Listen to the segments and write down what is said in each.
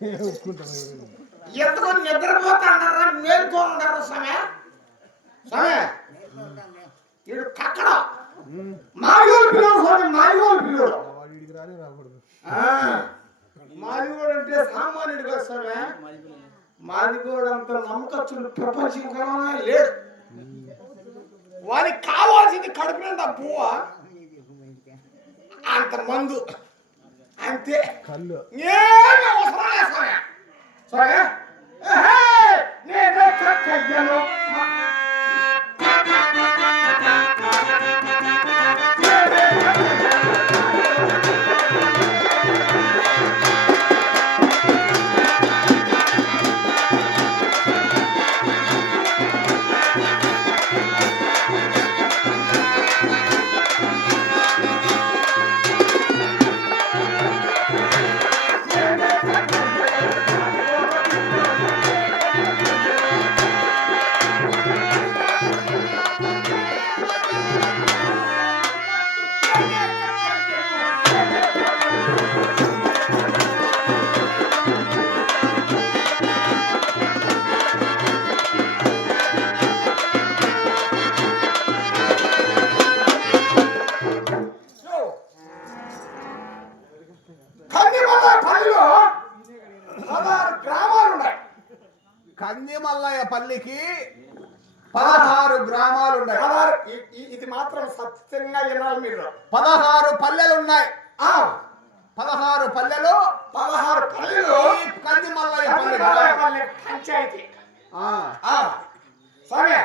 ఎందుకు నిద్రపోతాడారా మేల్కోండారా సమయ సమయ వీడు కక్కడ మాదిగోడు పిల్లడు స్వామి మాదిగోడు పిల్లడు మాదిగోడు అంటే సామాన్యుడు కదా సమయ మాదిగోడు అంత నమ్మకస్తుడు ప్రపంచంగా లేడు వారికి కావాల్సింది కడుపు నిండా పువ్వ అంత మందు అంతే ఏమి అవసరం లేదు సమయ సమయ నేను కయ్యను కందిమల్లయ్య పల్లికి 16 గ్రామాలు ఉన్నాయి. ఇది మాత్రం సత్యంగా వినాలి మీరు. 16 పల్లెలు ఉన్నాయి. 16 పల్లెలు 16 పల్లెలు కందిమల్లయ్య పల్లి పంచాయతీ. సరే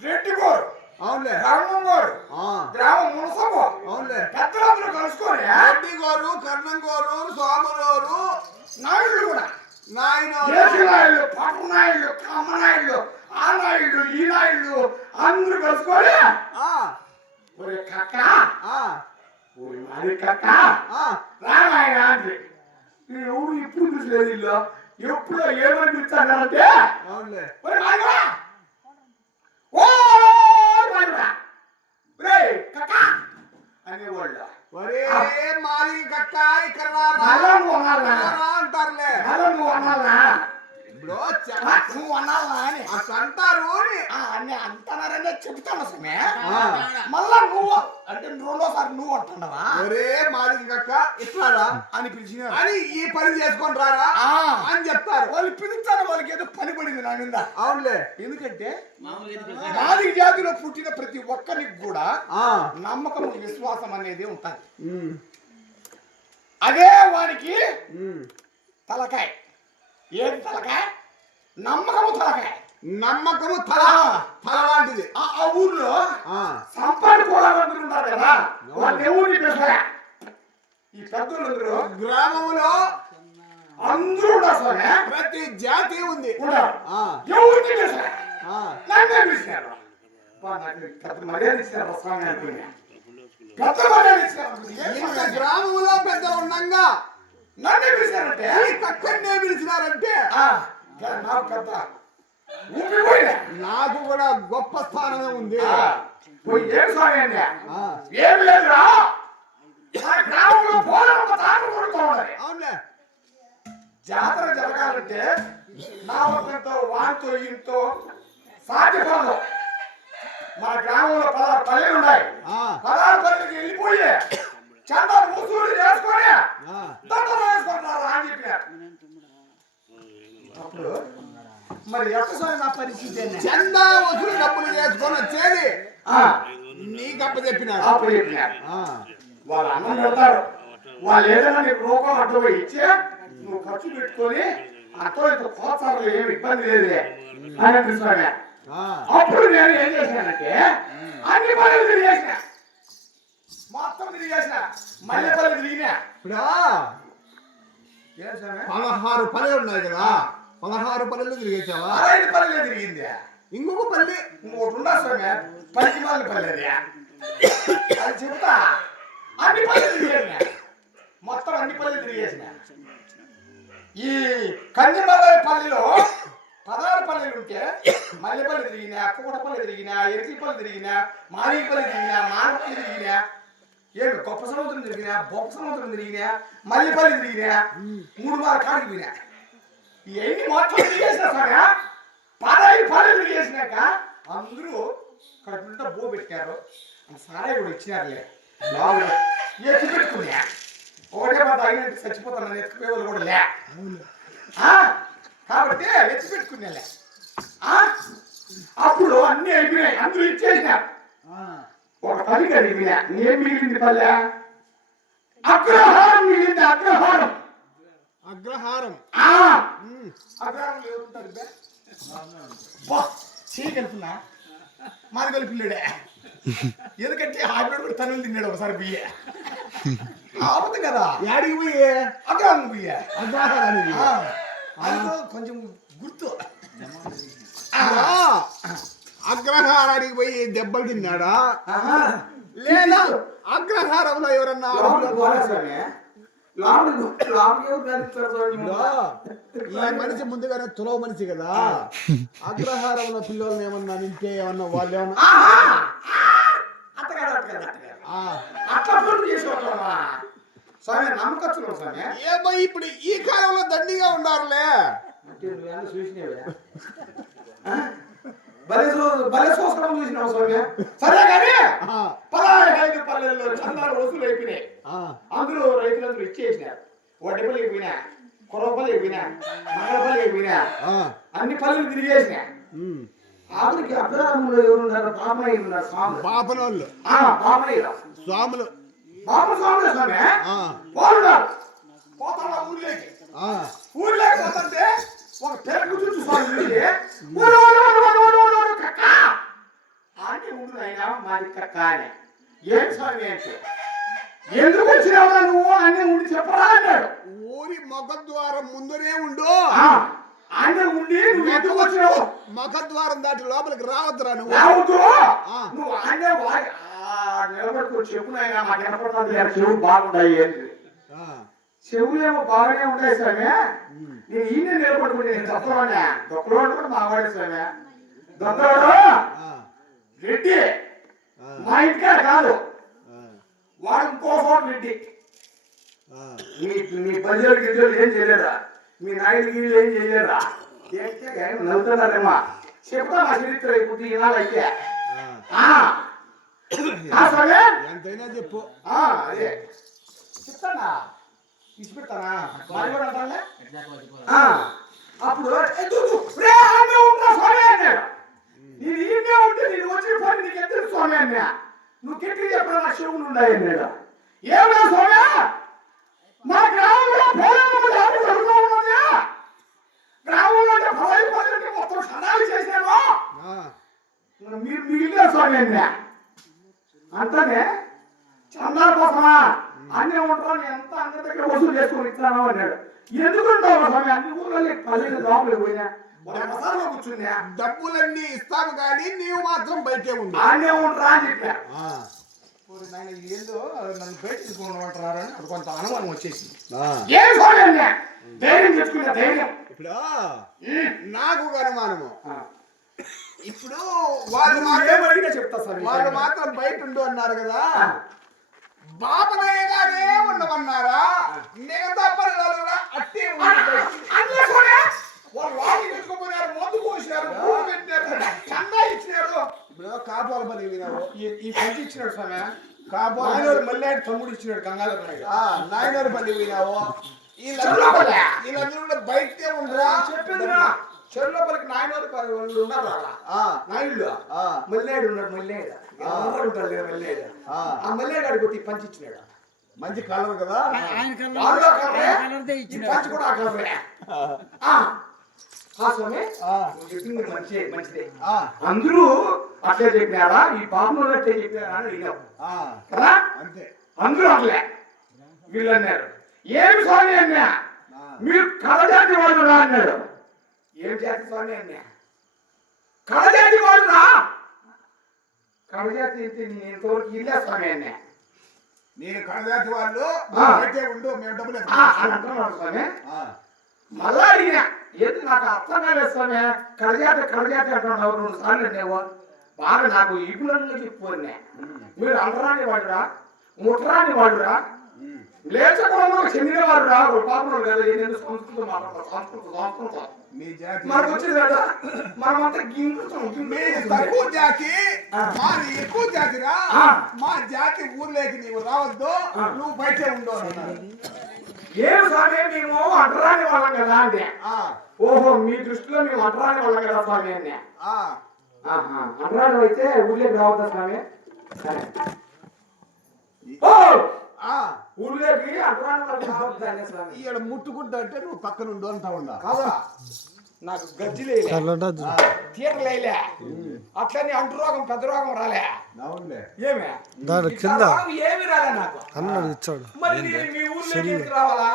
రెడ్డిగోరు అవునులే, కర్ణంగోరు గ్రామం మునసబు అవునులే, పెద్దలందరూ కలుసుకొని రెడ్డిగోరు కర్ణంగోరు సోమరోరు నాయుళ్ళు కూడా నాయుడు పట్టనాయుళ్ళు కమ్మనాయుళ్ళు ఆ నాయుళ్ళు ఈ నాయుళ్ళు అందరూ కలుసుకొని కక్క మరి కక్క రామాయణ అంటే ఎవరు ఇప్పుడు చూసలేదు ఇల్లు ఎప్పుడో ఏమని పిలుస్తానంటే కక్క అనేవాళ్ళు మాలి కక్క ఇక్కడ అంటారులే. ఇప్పుడు నువ్వు అన్నావా అని అంటారు అని అంటున్నారనే చెప్తాను సమయ మళ్ళా నువ్వు అంటే రెండోసారి నువ్వు అంటున్నావా ఒరే మాలి కక్క ఇట్లారా అని పిలిచిన అని ఈ పని చేసుకొని రారా అని చెప్తారు. వాళ్ళు పిలుస్తారు, వాళ్ళకి ఏదో పని పడింది నా మీద. అవునులే, ఎందుకంటే మాదిగ జాతిలో పుట్టిన ప్రతి ఒక్కరికి కూడా నమ్మకం విశ్వాసం అనేది ఉంటుంది. అదే వారికి తలకాయ. ఏది తలకాయ? నమ్మకము తలకాయ. నమ్మకము తల తల లాంటిది. ఆ ఊర్లో సంపాదించుకోవాలందరూ ఉంటారు కదా, వాళ్ళ దేవుడిని పిలుస్తారా ఈ పెద్దలందరూ గ్రామంలో అందరూ ఉన్నారు. ప్రతి జాతి ఉంది. ఎవరిని పిలుస్తారా? నన్నే పిలిచారు. మర్యాద ఇచ్చారు స్వామి అనుకునే పెద్ద మర్యాద ఇచ్చారు. గ్రామంలో పెద్ద ఉండగా నన్నే పిలిచారంటే కక్కనే పిలిచినారంటే నాకు పెద్ద నాకు కూడా గొప్ప స్థానమే ఉంది. ఏం స్వామి అండి ఏమి లేదురా, గ్రామంలో అవునులే జాతర జరగాలంటే నా ఒకంతో వాంతో ఇంతో సాధ్యపడదు. మన గ్రామంలో 16 పల్లెలు ఉన్నాయి. 16 పల్లెలకి వెళ్ళిపోయి చందా వసూలు చేసుకొని దండలు వేసుకుంటారు అని చెప్పినారు. అప్పుడు మరి ఎక్కడ నా పరిస్థితి చందా వసూలు డబ్బులు చేసుకొని వచ్చేది నీకు అప్ప చెప్పినారు. అప్పుడు చెప్పినారు వాళ్ళు అన్నం పెడతారు. వాళ్ళు ఏదైనా నీకు రూపం అడ్డు ఇచ్చే నువ్వు ఖర్చు పెట్టుకొని అట్టో ఇంత ప్రోత్సాహాలు ఏమి ఇబ్బంది లేదులే అని అనిపిస్తానే. అప్పుడు నేను ఏం చేశానంటే అన్ని పనులు తిరిగేసిన, మొత్తం తిరిగేసిన, మల్లెపల్లి తిరిగినా. ఇప్పుడు 16 పల్లెలు ఉన్నాయి కదా, 16 పల్లెలు తిరిగేసావా? 65 పల్లెలు తిరిగింది. ఇంకొక పల్లె ఇంకోటి ఉండా స్వామి పల్లి పల్లెది అది చెప్తా. అన్ని పల్లెలు తిరిగేసిన, మొత్తం అన్ని పల్లెలు తిరిగేసిన. ఈ కందిమల్లయ్య పల్లిలో 16 పల్లెలు ఉంటే మల్లెపల్లి తిరిగినా, కూటపల్లి తిరిగినా, ఎరికిపల్లి తిరిగినా, మారిపల్లి తిరిగినా, మానపల్లి తిరిగినా, ఏమి గొప్ప సముద్రం తిరిగినా బొప్ప సముద్రం తిరిగినా మల్లెపల్లి తిరిగినా 3 వారాల కాడికి పోయినా ఇవన్నీ మొత్తం తిరిగేసిన స్వామి 15 పల్లెలు తిరిగేసినాక అందరూ కడుపుంటా బో పెట్టారు సారాయి కూడా ఇచ్చినారులే ఎత్తి పెట్టుకున్నా ఒకటే మాట అయినట్టు చచ్చిపోతాను ఎత్తుకుపోయేవాళ్ళు కూడా లే కాబట్టి ఎత్తి పెట్టుకునేలే అప్పుడు అన్ని అయిపోయినాయి అందరూ ఇచ్చేసినారు ఒక పని కలిగినా ఏం మిగిలింది పల్లె అగ్రహారం మిగిలింది అగ్రహారం అగ్రహారం అగ్రహారం ఎవరుంటారు చేయగలుపున్నా మాది కలిపిల్లాడే ఎందుకంటే ఆవిడ కూడా తనులు తిన్నాడు ఒకసారి బియ్య ఆపదు కదా యాడికి పోయి అగ్రహారం బియ్య అగ్రహారానికి కొంచెం గుర్తు అగ్రహారానికి పోయి దెబ్బలు తిన్నాడా లేదా అగ్రహారంలో ఎవరన్నా ఈ మనిషి ముందుగానే తులవ మనిషి కదా అగ్రహారంలో పిల్లల్ని ఏమన్నా నింటే ఏమన్నా వాళ్ళు ఏమన్నా ఏమో ఇప్పుడు ఈ కాలంలో దండిగా ఉండారులే భలే చూసుకోవడం చూసినావు స్వామి సరే కానీ 15 పల్లెల్లో చందాలు వసూలు అయిపోయినాయి అందరూ రైతులందరూ ఇచ్చేసినారు వడ్డపల్లి అయిపోయినా కురవపల్లి అయిపోయినా మంగళపల్లి అయిపోయినా అన్ని పల్లెలు తిరిగేసినా ఆవిడికి అగ్రహారంలో ఎవరున్నారు బాపనయ్య ఉన్నారు స్వామి బాపనోళ్ళు బాపనయ్య స్వాములు స్వామి వాళ్ళు పోతాడు ఊర్లోకి పోతుంటే ఒక పేరు చూసి స్వామి కక్క అని ఉండు అయినా మాది కక్క అని ఏం స్వామి అంటే ఎందుకు వచ్చినావురా నువ్వు అన్నీ ఉండి చెప్పరా అన్నాడు ఊరి ముఖద్వారం ముందునే ఉండు అన్నీ ఉండి నువ్వు ఎందుకు వచ్చినావు ముఖద్వారం దాటి లోపలికి రావద్దురా నువ్వు రావద్దు నువ్వు అన్నే నిలబడుకో చెప్పునైనా మాకు వినపడుతుంది చెవు బాగుంటాయి ఏంటి చెవులేమో బాగానే ఉంటాయి స్వామి నేను ఈయన నిలబడుకుంటే నేను దొక్కలోనే దొక్కలోడు కూడా మావాడే స్వామి దొక్కలోడు రెడ్డి మా ఇంటికాడ కాదు వాడు ఇంకో చోట రెడ్డి మీ బజారు గిజలు ఏం చేయలేదా మీ నాయుడు గిళ్ళు ఏం చేయలేదా నవ్వుతున్నారేమో చెప్తా మా చరిత్ర ఇప్పుడు ఈనాడు అయితే ఎంతైనా చెప్పు అదే చెప్తానా ఇచ్చిపెడతానా అప్పుడు స్వామి అన్నాడు నేను ఈయనే ఉంటే నేను వచ్చిన పని నీకు ఎదురు స్వామి అన్నా నువ్వు కెట్టి ఎప్పుడు నా శివులు ఉన్నాయి అన్నాడు ఏమన్నా స్వామి మా గ్రామంలో గ్రామంలో అంటే 15 మొత్తం సదాలు చేశాను మీరు మిగిలిన స్వామి అన్నా అంతనే చందా కోసమా అన్నీ ఉంటాను ఎంత అందరి దగ్గర వసూలు చేసుకుని ఇస్తాను అన్నాడు ఎందుకుంటావు స్వామి అన్ని ఊళ్ళో పల్లెలు లోపలికి పోయినా మసాలా కూర్చున్నా డబ్బులన్నీ ఇస్తాను కానీ నీవు మాత్రం బయటే ఉండు అన్నీ ఉంటారా అని చెప్పా ఏదో నన్ను బయట తీసుకోమంటారు అని అది కొంత అనుమానం వచ్చేసి ఏం స్వామి అన్నా ధైర్యం తెచ్చుకున్నా ధైర్యం ఇప్పుడు నాకు అనుమానము ఇప్పుడు వాళ్ళు చెప్తా సార్ వాళ్ళు మాత్రం బయట ఉండు అన్నారు కదా బాపనయ్య గారే ఉండమన్నారా మిగతా పనులు అట్టే వాళ్ళు వాళ్ళు తెచ్చుకోపోయినారు మందు పోసినారు చందా ఇచ్చినారు ఇప్పుడు కాపాల పని వినావు ఈ పంచి ఇచ్చినాడు స్వామి కాపాల మళ్ళీ తమ్ముడు ఇచ్చినాడు గంగాల నాయనూరు పని వినావు వీళ్ళందరూ కూడా బయటే ఉండరా చెప్పిందిరా చెరులోపలికి నాయనూరు వాళ్ళు ఉన్నారు నాయుడు మల్లేడు ఉన్నాడు మల్లేడు ఉంటాడు కదా మల్లేడు ఆ మల్లేడు కొట్టి పంచి ఇచ్చినాడు మంచి కలర్ కదా పంచి కూడా ఆ కలరే చెప్పింది మంచిదే అందరూ అట్లే చెప్పినారా ఈ పాపను అట్లే చెప్పినారా అని విన్నాం కదా అంతే అందరూ అట్లే వీళ్ళు అన్నారు ఏమి స్వామి అన్నా మీరు కలజాతి వాళ్ళు రా అన్నాడు ఏం జాతి స్వామి అన్నా కలజాతి వాళ్ళు రా కలజాతి నేను ఇంతవరకు ఇల్లే స్వామి అన్నా నేను కలజాతి వాళ్ళు ఉండు మేము డబ్బులు అంటున్నాడు స్వామి మళ్ళా అడిగినా ఏది నాకు అర్థం కాలేదు స్వామి కలజాతి అంటున్నావు 2 సార్లు అనేవో బాగా నాకు ఇపులంలో చెప్పుకోనే మీరు అంటరాని వాడురా ముట్రాని వాడురా లేచకుండా చెందిన వాడురా పాపం కదా ఏదైనా సంస్కృతం మాట్లాడతారు సంస్కృతం మీ జాతి మనకు వచ్చింది కదా మనమంతా తక్కువ జాతి మాది ఎక్కువ జాతిరా. మా జాతి ఊర్లోకి నీవు రావద్దు, నువ్వు బయటే ఉండవు అన్నారు. ఏమి స్వామి మేము అడ్రాని వాళ్ళం కదా అంటే ఓహో మీ దృష్టిలో మేము అడ్రాని వాళ్ళం కదా స్వామి అని అడ్రాని అయితే ఊర్లోకి రావద్దా స్వామి సరే ఊర్లోకి అడ్రాని వాళ్ళకి రావద్దా స్వామి ఇక్కడ ముట్టుకుంటా అంటే నువ్వు పక్కన ఉండు అంటా ఉండా కాదా నాకు గజ్జిలే తీరలేలే అట్లనే అంటు రోగం పెద్ద రోగం రాలే ఏమే ఏమి రాలే నాకు అన్నాడు ఇచ్చాడు మరి నేను మీ ఊర్లో రావాలా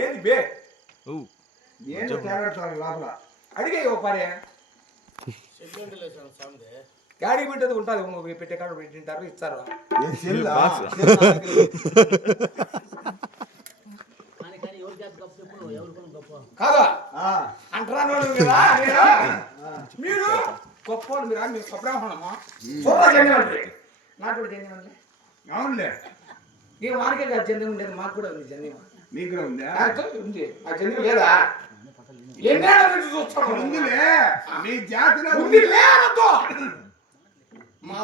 ఏంది బే లోపల అడిగే ఓ పరే గాడి బిడ్డది ఉంటుంది పెట్టే కాడ పెట్టింటారు ఇస్తారు కాదా అంటరాని కదా మీరు గొప్ప మీరా మీరు స్వబ్రాహ్మణమా జన్యమండి నాకు కూడా జన్యమండి అవునులే నేను వానికే కాదు జన్యం ఉండేది మాకు కూడా ఉంది జన్యం మీకు కూడా ఉందా ఉంది ఆ జన్యం లేదా ఎన్నేళ్ళ నుంచి చూస్తాను ఉందిలే మీ జాతిలో ఉంది లేదో మా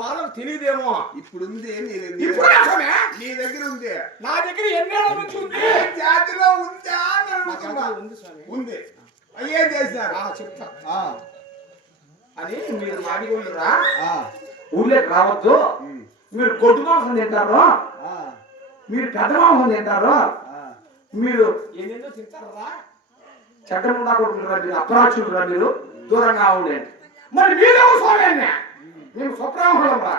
వాళ్ళకు తెలియదేమో ఇప్పుడు ఉంది ఇప్పుడు నీ దగ్గర ఉంది నా దగ్గర ఎన్నేళ్ళ నుంచి ఉంది జాతిలో ఉందా ఉంది అయ్యే చేశారు చెప్తా అని మీరు మాడిగోళ్ళురా ఊళ్ళోకి రావద్దు మీరు గొడ్డు మాంసం తింటారు మీరు పెద్ద మాంసం తింటారు మీరు ఎన్నెన్నో తింటారా చట్టముండా కొడుకులు మీరు అపరాక్షులు మీరు దూరంగా ఉండండి మరి మీరేమో స్వామి అన్నా మేము స్వబ్రాహ్మణం రా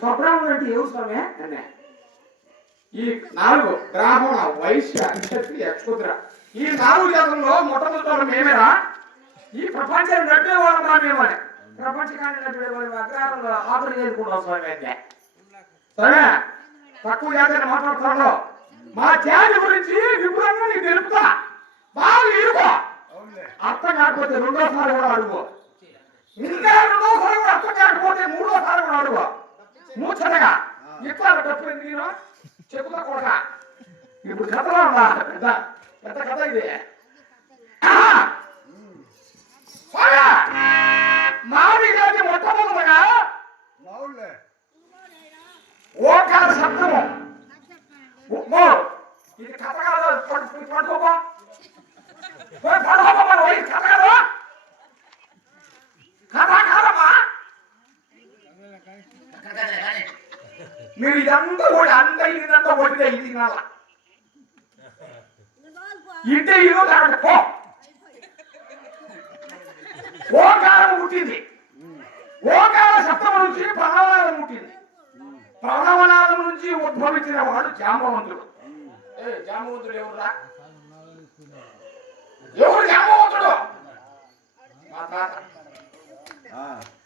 స్వబ్రాహ్మణుడు అంటే ఏవు స్వామి అన్నా ఈ 4 బ్రాహ్మణ వైశ్య క్షత్రియ క్షుద్ర ఈ 4 జాతుల్లో మొట్టమొదటి మేమేరా ఈ ప్రపంచాన్ని నడిపే వాళ్ళం రా మేమని ప్రపంచకాన్ని నడిపే వాళ్ళ అగ్రహారంలో ఆపరి చేసుకుంటాం స్వామి అంటే సరే తక్కువ జాతిని మాట్లాడుతున్నాడు మా జాతి గురించి విపులంగా నీకు తెలుపుతా బాగా ఇరుకో అర్థం కాకపోతే 2వ సారి కూడా అడుగు ఇంకా 2వ సారి కూడా అర్థం కాకపోతే 3వ సారి కూడా అడుగు మూర్చనగా ఇట్లా డబ్బు ఎందుకు చెప్పుతా కూడా ఇప్పుడు కథలో ఉందా పెద్ద పెద్ద కథ ఇది మాది జాతి మొట్టమొదటిగా ఓంకార శబ్దము ఇది కథ కాదు పడుకోపా పడుకోపా ఇది కథ కాదు కథ కాదమ్మా మీరు ఇదంతా ఓడి ఇదంతా ఓడితే ఇది తినాల ఇంటే ఇల్లు కాదు పో ఓంకారం పుట్టింది ఓంకార శబ్దం నుంచి ప్రణవనాదం పుట్టింది ప్రణవనాదం నుంచి ఉద్భవించిన వాడు జాంబవంతుడు జాంబవంతుడు ఎవరురా ఎవరు జాంబవంతుడు మా తాత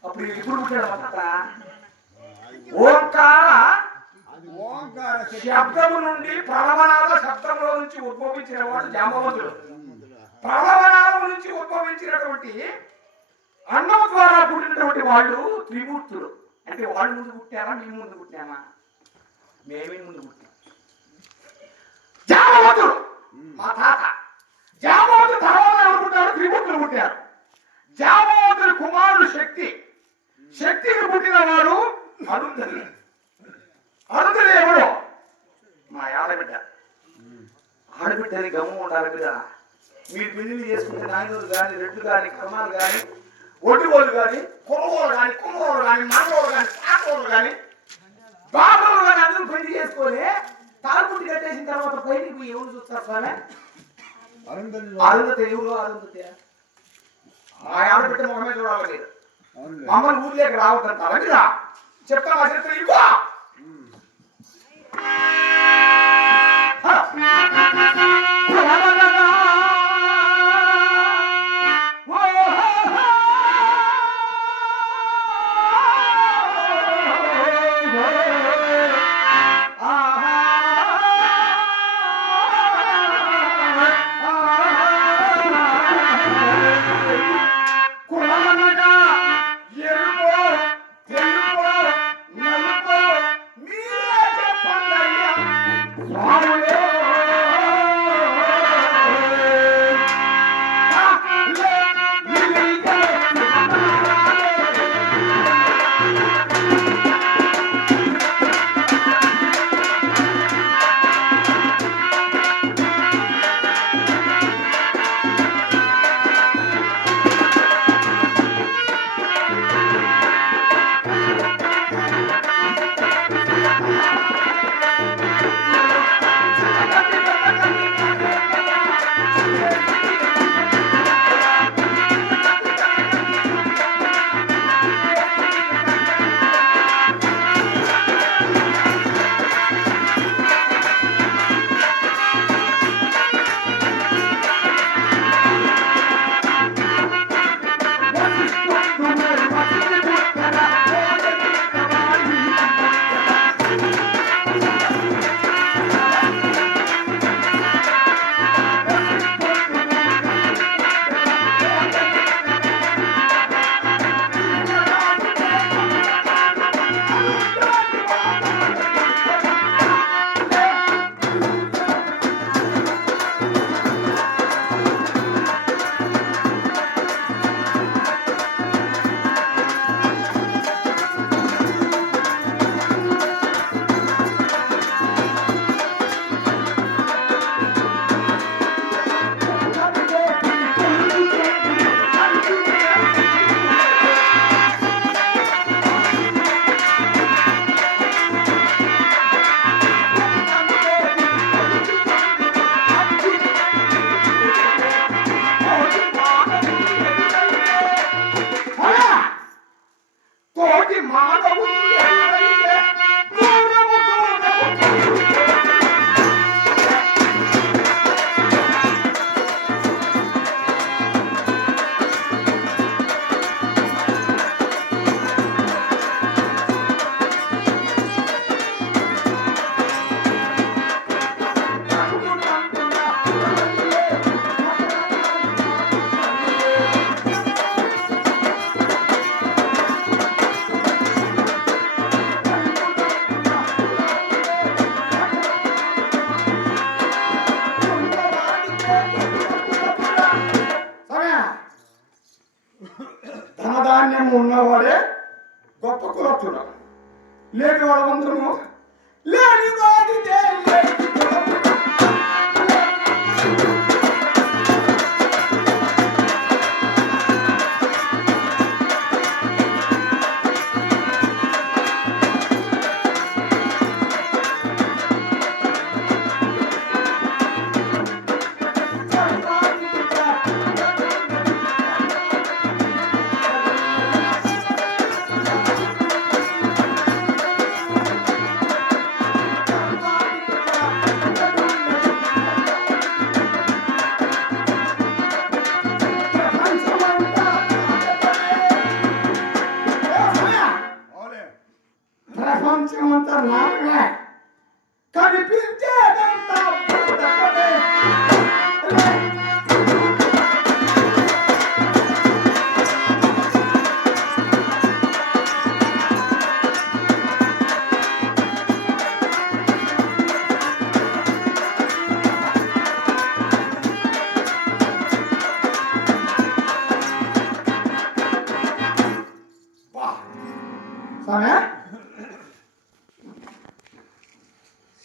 అప్పుడు ఇప్పుడు పుట్టాడు మా తాత ఓంకార శబ్దము నుండి ప్రణవనాద శబ్దంలో నుంచి ఉద్భవించిన వాడు జాంబవంతుడు ప్రణవనాదం నుంచి ఉద్భవించినటువంటి అన్నము ద్వారా పుట్టినటువంటి వాళ్ళు త్రిమూర్తులు అంటే వాళ్ళు ముందు పుట్టారా మేము ముందు పుట్టామా మేమే ముందు పుట్టాం జాంబవంతుడు మా తాత జాంబవంతుడు తర్వాత ఎవరు పుట్టారు త్రిమూర్తులు పుట్టారు జాంబవంతుడి కుమారుడు శక్తికి పుట్టిన వాడు అరుంధతి ఎవరు మా ఆడబిడ్డని గమ్ము ఉండాలి కదా మీరు పెళ్లి చేసుకుంటే నాయనూరు కానీ రెడ్లు కానీ క్రమాలు కానీ ఒడ్డిగోళ్ళు కానీ కుర్రగోళ్ళు కానీ కుమ్మగోళ్ళు కానీ మనగోళ్ళు కానీ సాకోళ్ళు కానీ బాబులు కానీ అందరూ పెళ్లి చేసుకొని తాగుంటి కట్టేసిన తర్వాత పైకి ఎవరు చూస్తారు స్వామి అరుంధతి ఎవరు అరుంధతి మా ఆడబిడ్డ మొహమే చూడాలి మీరు మమ్మల్ని ఊర్లోకి రావద్దంటారా కదా చెప్తా మా చరిత్ర ఇవ్వ ఎరుపు తెలుపు నలుపు ధాన్యము ఉన్నవాడే గొప్ప కులస్తుడు. లేని వాళ్ళందరము లేని వాడిదే లేని కులము. ప్రపంచమంతా నాకే కనిపించేదంతా భూతపడే. సరే,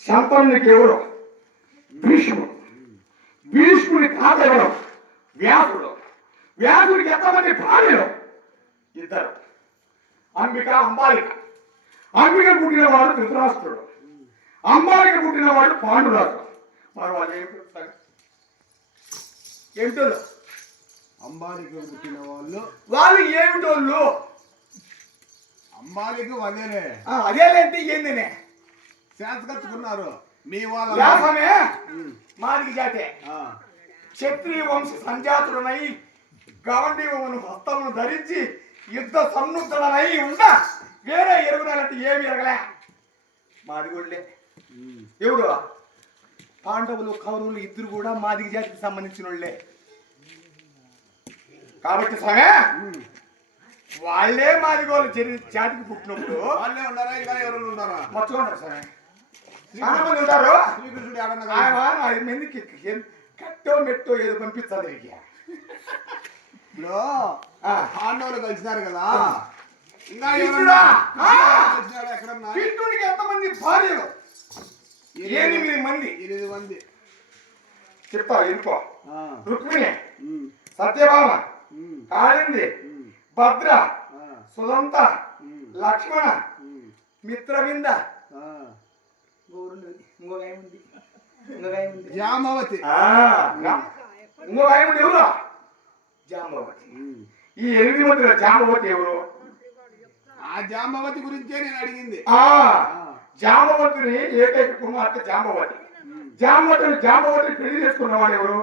శంతనునికి ఎవరు? భీష్ముడు. భీష్ముడి తాత ఎవరు? వ్యాసుడు. వ్యాసుడికి ఎంతమంది భార్యలు? ఇద్దరు, అంబిక అంబాలిక. అంబిక పుట్టినవాడు ధృతరాష్ట్రుడు, అంబాలిక పుట్టినవాడు పాండురాజు. మరి వాళ్ళు ఏమిటో అంబాలిక పుట్టిన వాళ్ళు వాళ్ళు ఏమిటోళ్ళు? అంబాలిక వదేలే అదేలేంటి ఏందినే శాస్త్రకున్నారు మీ వాళ్ళ వ్యాసమే మాదికి జాతే క్షత్రియ వంశ సంజాతుడనై గవండీవమును హస్తమును ధరించి యుద్ధ సన్నుద్ధుడనై ఉన్న వేరే ఎరుగునాలంటే ఏమి ఎరగలే. మాదిగోళ్ళే. ఎవరు? పాండవులు కౌరవులు ఇద్దరు కూడా మాదిగ జాతికి సంబంధించిన వాళ్ళే. కాబట్టి సమే వాళ్ళే మాదిగోళ్ళు జాతికి పుట్టినప్పుడు వాళ్ళే ఉన్నారా ఇంకా ఎవరు ఉన్నారా? మర్చుకుంటారు సరే, చాలా మంది ఉంటారు. శ్రీకృష్ణుడు ఏడన్నా ఆయన 5 మందికి కట్టో మెట్టో ఏదో పంపించాలి. ఇప్పుడు పాండవులు కలిసినారు కదా, ఇంకా కృష్ణుడా? కలిసినాడు ఎక్కడన్నా? కృష్ణుడికి ఎంతమంది భార్యలు? 8 మంది. 8 మంది చెప్తా ఇరుకో. రుక్మిణి, సత్యభామ, కాళింది, భద్ర, సుదంత, లక్ష్మణ, మిత్రవింద, జామవతి, ఇంకొక ఆయన ఎవరు? జాంబవతి. ఈ 8 మందిలో జాంబవతి ఎవరు? ఆ జాంబవతి గురించే నేను అడిగింది. జాంబవతిని ఏకైక కుమార్తె జాంబవతి. జాంబవతిని పెళ్లి చేసుకున్నవాడు ఎవరు?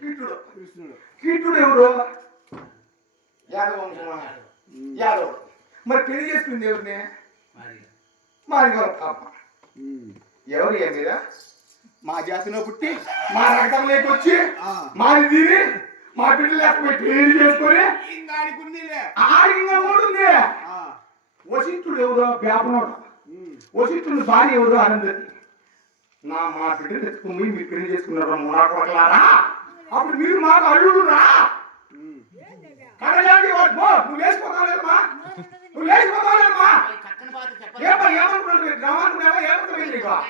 కీటుడు. కీటుడు ఎవరు? యాదవుడు. మరి పెళ్లి చేసుకుంది ఎవరిని? మాదిగోళ్ళ పాప. ఎవరు ఏమిరా? మా జాతిలో పుట్టి మా రక్తంలోకి వచ్చి మాది తీరి మా బిడ్డలు లేకపోయి పెళ్లి చేసుకొని ఆడింది. వశిష్ఠుడు ఎవరో? వ్యాపనోడు. వశిష్ఠుడు భార్య ఎవరు? అనందతి. మా బిడ్డ తెచ్చుకుని మీరు పెళ్లి చేసుకున్నారు నాకు ఒకలారా, అప్పుడు మీరు మాకు అల్లుడు రా. కడగాలి నువ్వు వేసుకోవాలేమ్మా, నువ్వు వేసుకోవాలేమ్మా. ఏమనుకున్నావు? గ్రామానికి ఏమంటున్నావు?